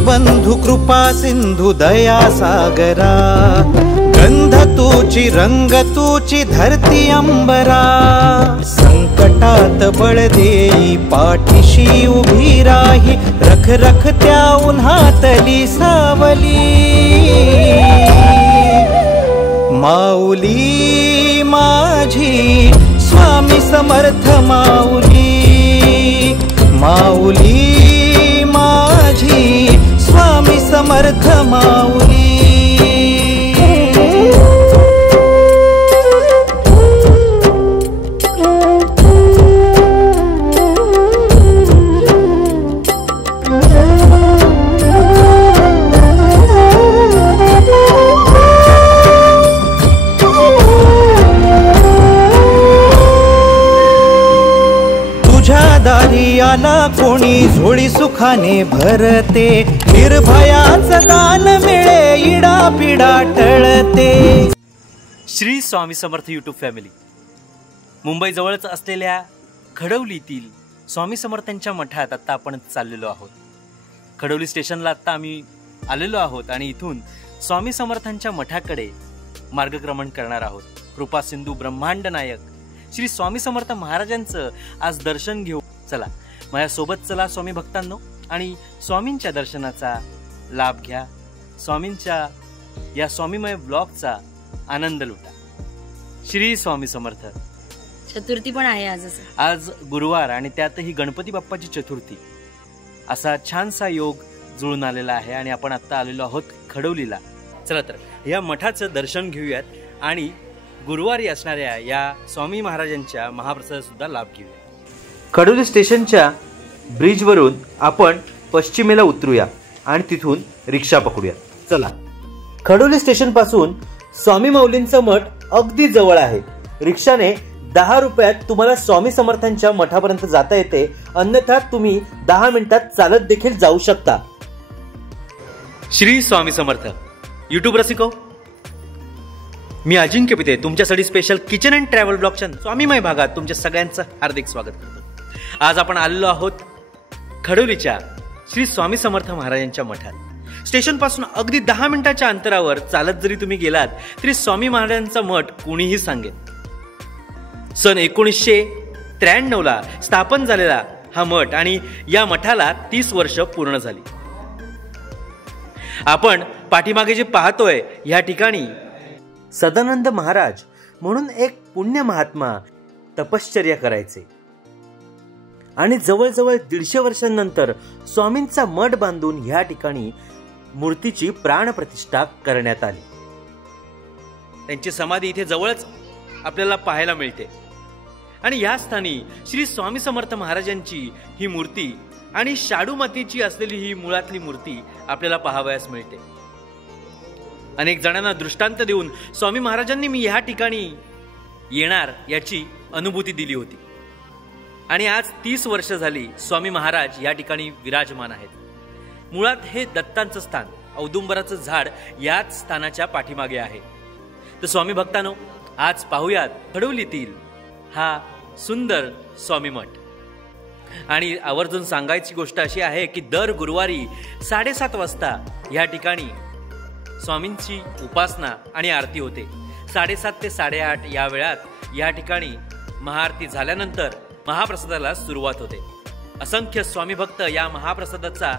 दीनबंधु कृपा सिंधु दया सागरा, गंध तूची रंग तूची धरती अंबरा, संकटात बळ देई पाठीशी उभी राही, रख रख त्या उन्हातली सावली, माऊली माझी स्वामी समर्थ माऊली, माऊली माझी स्वामी समर्थ माऊली। दारी आला कोणी झोळी सुखाने भरते, निर्भयाचं दान मिळे इडा पिडा टळते। श्री स्वामी समर्थ यूट्यूब फॅमिली, मुंबई जवळच असलेल्या खडवलीतील स्वामी समर्थांच्या मठात आता आपण चाललेलो आहोत। खडवली स्टेशनला आता आम्ही आलेलो आहोत आणि इथून स्वामी समर्थांच्या मठाकडे मार्गक्रमण करणार आहोत। कृपा सिंधू ब्रह्मांड नायक श्री स्वामी समर्थ महाराजांचं आज दर्शन घेऊ। चला माझ्यासोबत चला स्वामी भक्तांनो, आणि स्वामींच्या दर्शनाचा लाभ घ्या, स्वामींच्या या स्वामीमय ब्लॉगचा आनंद लुटा। श्री स्वामी समर्थ। चतुर्थी पण आहे आज गुरुवार आणि त्यातही गणपती बाप्पाची चतुर्थी, असा छानसा योग जुळून आलेला आहे आणि आपण आता आलेलो आहोत खडवलीला। चला तर या मठाचं दर्शन घेऊयात आणि गुरुवारी असणाऱ्या या स्वामी महाराजांच्या महाप्रसाद सुद्धा लाभ घेऊया। खडवली स्टेशनच्या ब्रिजवरून आपण पश्चिमेला उतरूया आणि तिथून रिक्षा पकडूया। चला, खडवली स्टेशन पासून स्वामी माऊलींचं मठ अगदी जवळ आहे। रिक्षाने 10 रुपयात तुम्हाला स्वामी समर्थांच्या मठापर्यंत जाता येते, अन्यथा तुम्ही 10 मिनिटात चालत देखील जाऊ शकता। श्री स्वामी समर्थ यूट्यूब रसिको, मी अजिंक्य पिते तुमच्यासाठी स्पेशल किचन अँड ट्रॅव्हल ब्लॉगच्या स्वामीमय भागात तुमच्या सगळ्यांचं हार्दिक स्वागत करतो। आज आपण आलेलो आहोत खडवलीच्या श्री स्वामी समर्थ महाराजांच्या मठात। स्टेशन पासून अगदी 10 मिनिटाच्या अंतरावर चालत जरी तुम्ही गेलात तरी स्वामी महाराजांचा मठ कोणीही सांगेल। सन 1993 ला स्थापन झालेला हा मठ आणि या मठाला 30 वर्ष पूर्ण झाली। आपण पाठीमागे जे पाहतोय या ठिकाणी सदानंद महाराज म्हणून एक पुण्य महात्मा तपश्चर्या करायचे आणि जवळजवळ 150 वर्षांनंतर स्वामींचा मठ बांधून या ठिकाणी मूर्तीची प्राण प्रतिष्ठा करण्यात आली। त्यांची समाधी इथे जवळच आपल्याला पाहायला मिळते आणि या स्थानी श्री स्वामी समर्थ महाराजांची ही मूर्ती आणि शाडू मातीची असलेली ही मुळातली मूर्ती आपल्याला पाहावयास मिळते। अनेक जणांना दृष्टांत देऊन स्वामी महाराजांनी मी या ठिकाणी येणार याची अनुभूती दिली होती आणि आज 30 वर्ष झाली स्वामी महाराज या ठिकाणी विराजमान आहेत। मुळात हे दत्तांचं स्थान, औदुंबराचं झाड याच स्थानाच्या पाठीमागे आहे। तर स्वामी भक्तांनो, आज पाहूयात खडवलीतील हा सुंदर स्वामी मठ। आणि आवर्जून सांगायची गोष्ट अशी आहे की दर गुरुवारी 7:30 वाजता या ठिकाणी स्वामींची उपासना आणि आरती होते। 7:30 ते 8:30 या वेळात या ठिकाणी महाआरती झाल्यानंतर महाप्रसादाला सुरुवात होते। असंख्य स्वामी भक्त या महाप्रसादाचा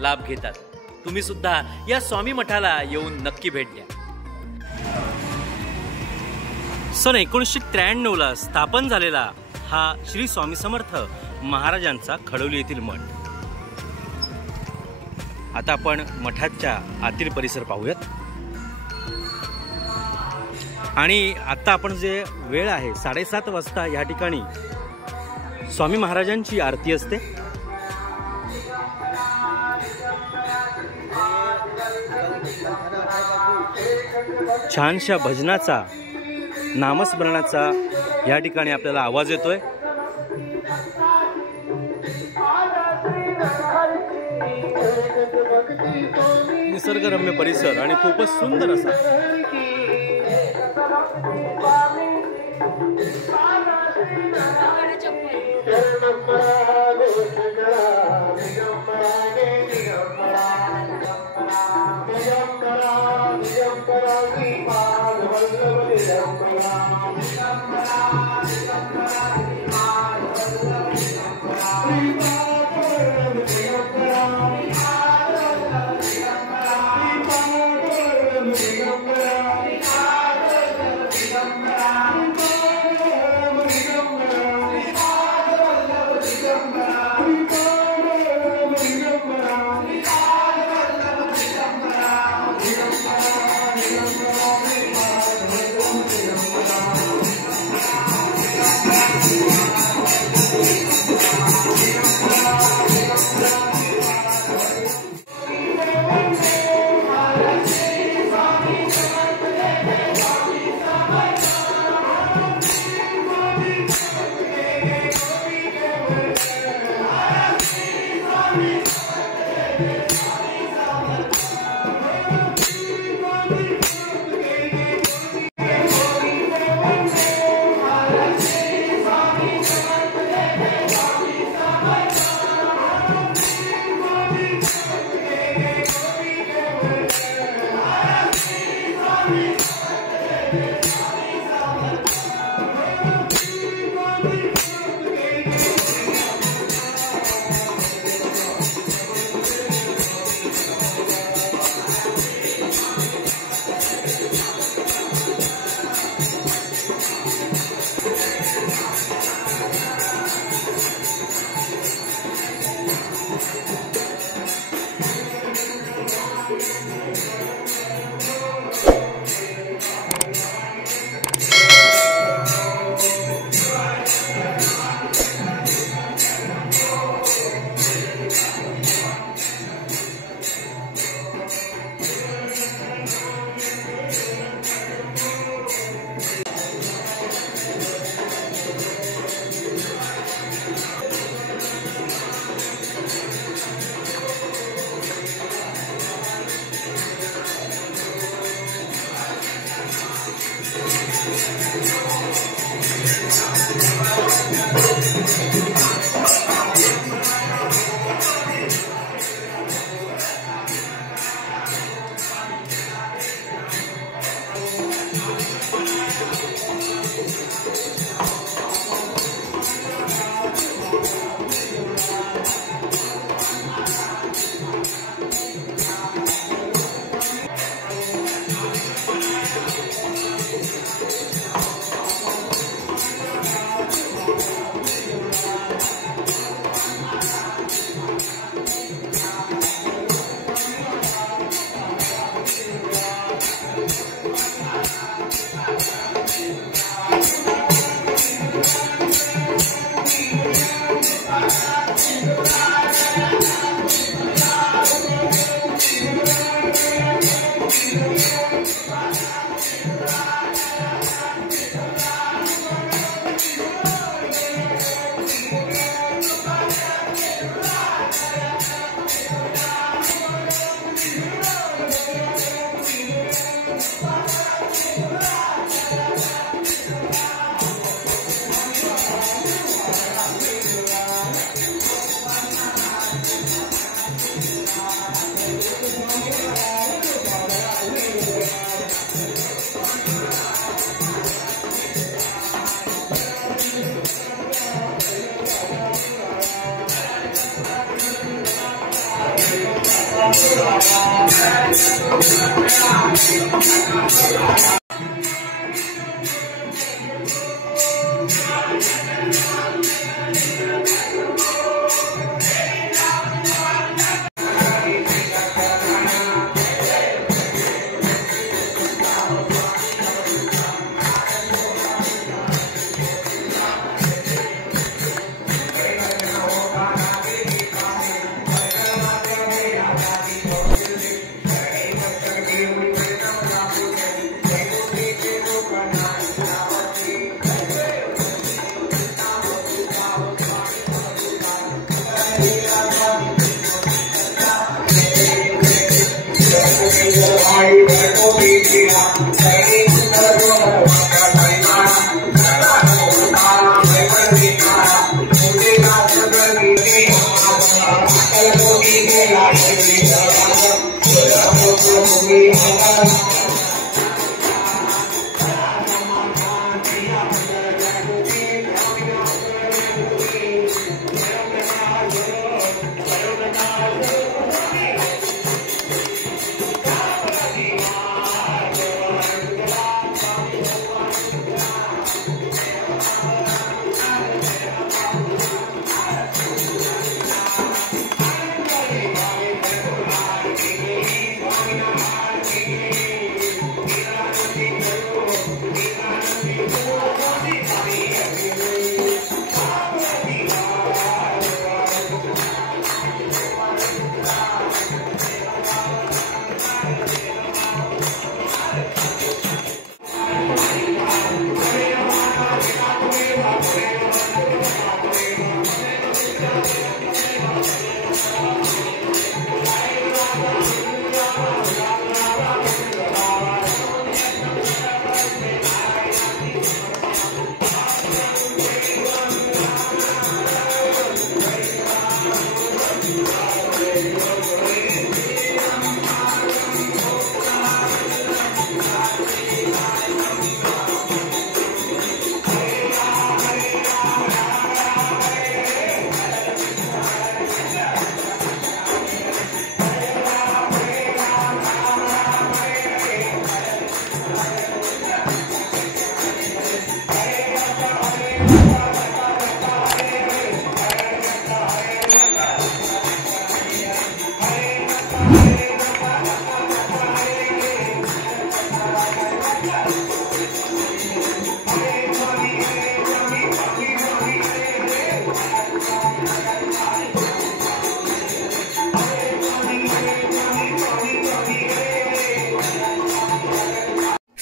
लाभ घेतात। तुम्ही सुद्धा या स्वामी मठाला येऊन नक्की भेट द्या। सन 1993 ला स्थापन झालेला हा श्री स्वामी समर्थ महाराजांचा खडवली येथील मठ। आता आपण मठाच्या आतील परिसर पाहूयात आणि आता आपण जे वेळ आहे 7:30 वाजता या ठिकाणी स्वामी महाराजांची आरती असते। छानशा भजनाचा, नामस्मरणाचा या ठिकाणी आपल्याला आवाज येतोय। निसर्गरम्य परिसर आणि खूपच सुंदर असा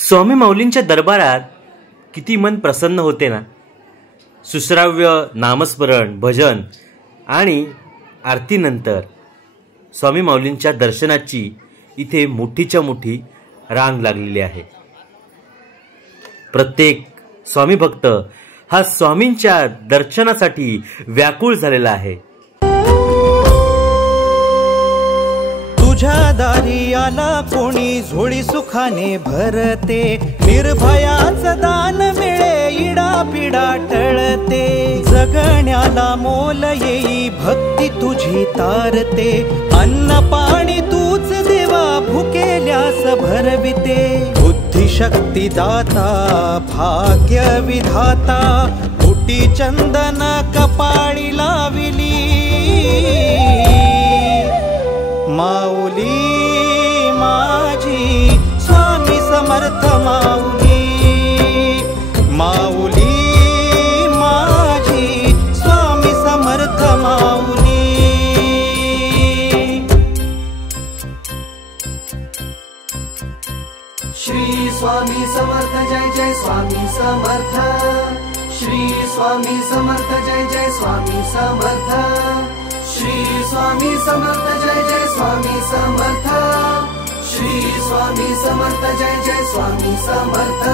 स्वामी माऊलींच्या दरबारात किती मन प्रसन्न होते ना. सुश्राव्य नामस्मरण, भजन आणि आरतीनंतर स्वामी माऊलींच्या दर्शनाची इथे मोठीच्या मोठी रांग लागलेली आहे. प्रत्येक स्वामी भक्त हा स्वामींच्या दर्शनासाठी व्याकुळ झालेला आहे. तुझ्या दारी आला कोणी झोळी सुखाने भरते, निर्भयाचं दान मिळे इडापिडा टळते, जगण्याला मोल येई भक्ती तुझी तारते, अन्न पाणी तूच देवा भुकेल्यास भरविते, बुद्धिशक्ती दाता भाग्य विधाता, कुटी चंदन कपाळी लाविली, माऊली माझी स्वामी समर्थ माऊली, माऊली माझी स्वामी समर्थ माऊली. श्री स्वामी समर्थ जय जय स्वामी समर्थ, श्री स्वामी समर्थ जय जय स्वामी समर्थ, श्री स्वामी समर्थ जय जय स्वामी समर्थ, श्री स्वामी समर्थ जय जय स्वामी समर्थ.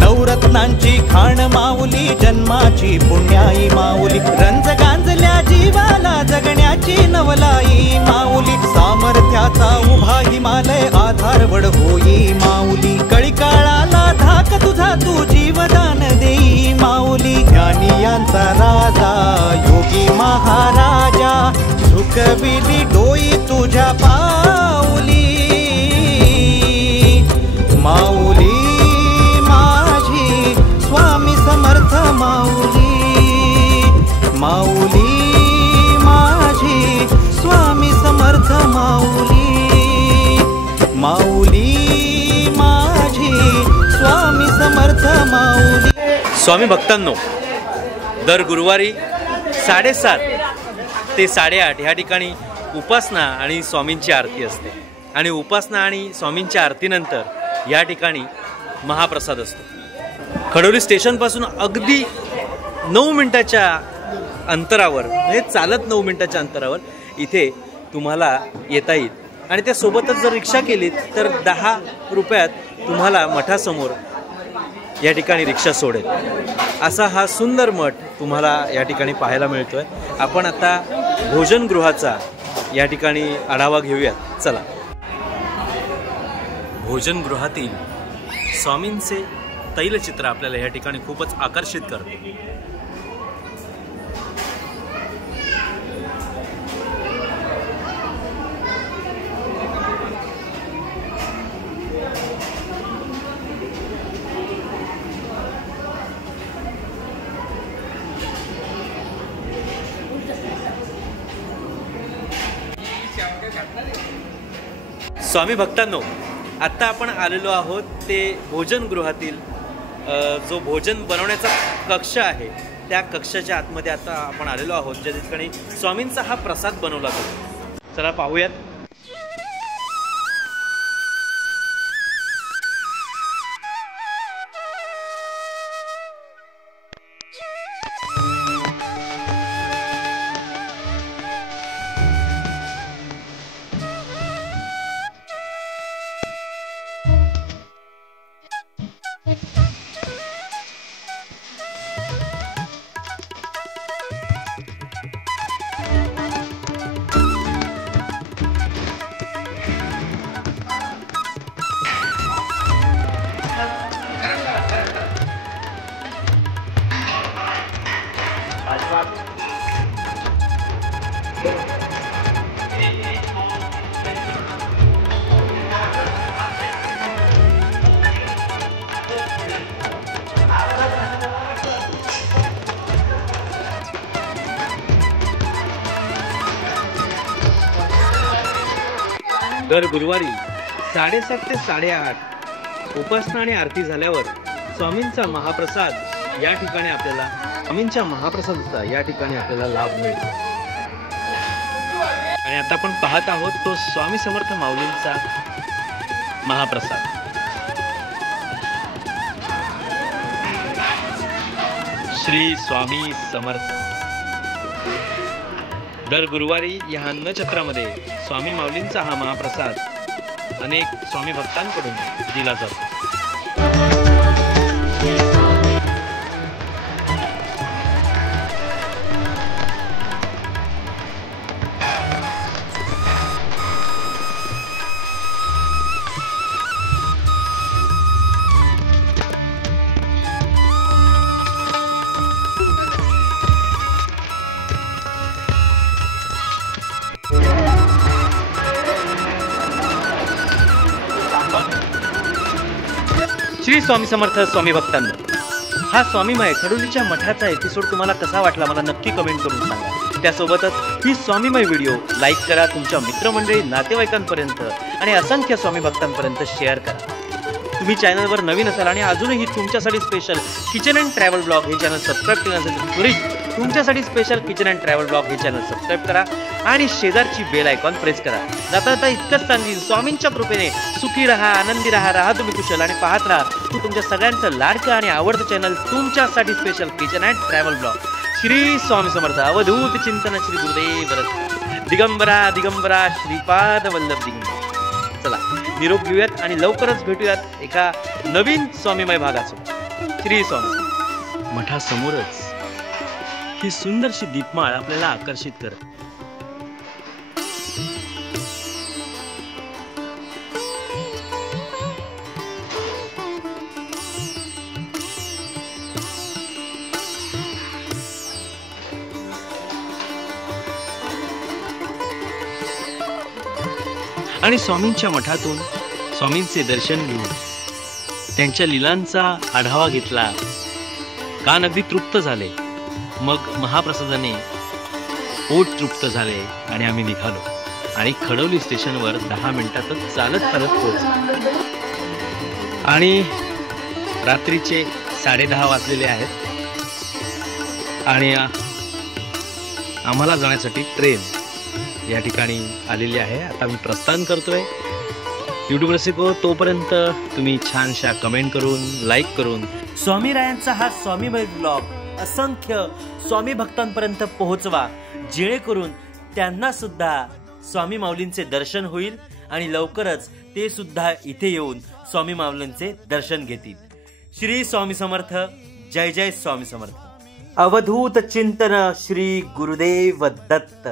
नवरत्नांची खाण माऊली, जन्माची पुण्याई माऊली, रंज गांजल्या जीवाला जगण्याची नवलाई माऊली, सामर्थ्याचा उभा हिमालय आधारवड होई माऊली, कळी काळाला धाक तुझा तू जीवदान देई माऊली, ज्ञानी यांचा राजा योगी महाराजा, झुकविली डोई तुझ्या पाऊली, माऊली माझी स्वामी समर्थ माऊली, माऊली माझी स्वामी समर्थ माऊली, माऊली माझी स्वामी समर्थ माऊली. स्वामी भक्तांनो, दर गुरुवारी 7:30 ते 8:30 ह्या ठिकाणी उपासना आणि स्वामींची आरती असते आणि उपासना आणि स्वामींच्या आरतीनंतर या ठिकाणी महाप्रसाद असतो. खडोली स्टेशनपासून अगदी 9 मिनिटाच्या अंतरावर, म्हणजे चालत 9 मिनिटाच्या अंतरावर इथे तुम्हाला येता येईल आणि त्यासोबतच जर रिक्षा केलीत तर 10 रुपयात तुम्हाला मठासमोर या ठिकाणी रिक्षा सोडेल. असा हा सुंदर मठ तुम्हाला या ठिकाणी पाहायला मिळतोय. आपण आता भोजनगृहाचा या ठिकाणी आढावा घेऊयात. चला. भोजनगृहातील स्वामींचे तैलचित्र आपल्याला या ठिकाणी खूपच आकर्षित करते. स्वामी भक्तांनो, आत्ता आपण आलेलो आहोत ते भोजनगृहातील जो भोजन बनवण्याचा कक्ष आहे त्या कक्षाच्या आतमध्ये आता आपण आलेलो आहोत, ज्या ठिकाणी स्वामींचा हा प्रसाद बनवला जातो. चला पाहूयात. दर गुरुवारी 7:30 ते 8:30 उपासना आणि आरती झाल्यावर स्वामींचा महाप्रसाद या ठिकाणी आपल्याला लाभ मिळतो. आणि आता आपण पाहत आहोत तो स्वामी समर्थ माऊलींचा महाप्रसाद. श्री स्वामी समर्थ. दर गुरुवारी या अन्नछत्रामध्ये स्वामी माऊलींचा हा महाप्रसाद अनेक स्वामी भक्तांकडून दिला जातो. श्री स्वामी समर्थ. स्वामी भक्तांनो, हा स्वामीमय खडोलीच्या मठाचा एपिसोड तुम्हाला कसा वाटला मला नक्की कमेंट करून सांगा. त्यासोबतच ही स्वामीमय व्हिडिओ लाईक करा, तुमच्या मित्रमंडळी नातेवाईकांपर्यंत आणि असंख्य स्वामी भक्तांपर्यंत शेअर करा. तुम्ही चॅनलवर नवीन असाल आणि अजूनही तुमच्यासाठी special kitchen and travel blog हे चॅनल सबस्क्राईब केलं असेल तर त्वरित तुमच्यासाठी special kitchen and travel blog हे चॅनल सबस्क्राईब करा आणि शेजारची बेल आयकॉन प्रेस करा. जाता जाता इतकंच सांगेन, स्वामींच्या कृपेने सुखी राहा, आनंदी राहा तुम्ही कुशल आणि पाहत राहा तू तुमच्या सगळ्यांचं लाडकं आणि आवडतं चॅनल तुमच्यासाठी special kitchen and travel blog. Shri Swami Samarth. Avadhoot चिंतन श्री गुरुदेव दत्त. दिगंबरा दिगंबरा श्रीपाद वल्लभ दिगंबरा. चला निरोप घेऊयात आणि लवकरच भेटूयात एका नवीन स्वामीमय भागासोबत. श्री स्वामी. मठासमोरच ही सुंदरशी दीपमाळ आपल्याला आकर्षित करत. आणि स्वामींच्या मठातून स्वामींचे दर्शन घेऊन त्यांच्या लीलांचा आढावा घेतला. कान अगदी तृप्त झाले. मग महाप्रसादाने पोट तृप्त झाले आणि आम्ही निघालो आणि खडोली स्टेशनवर 10 मिनिटातच चालत पोहोचलो. आणि रात्रीचे 10:30 वाजलेले आहेत आणि आम्हाला जाण्यासाठी ट्रेन या ठिकाणी आलेली आहे. आता मी प्रस्थान करतोय. यूट्यूब रसिको, तोपर्यंत तुम्ही छानशा कमेंट करून लाईक करून स्वामीरायांचा हा स्वामीमय ब्लॉग असंख्य स्वामी भक्तांपर्यंत पोहोचवा, जेणेकरून त्यांना सुद्धा स्वामी माऊलींचे दर्शन होईल आणि लवकरच ते सुद्धा इथे येऊन स्वामी माऊलींचे दर्शन घेतील. श्री स्वामी समर्थ. जय जय स्वामी समर्थ. अवधूत चिंतन श्री गुरुदेव दत्त.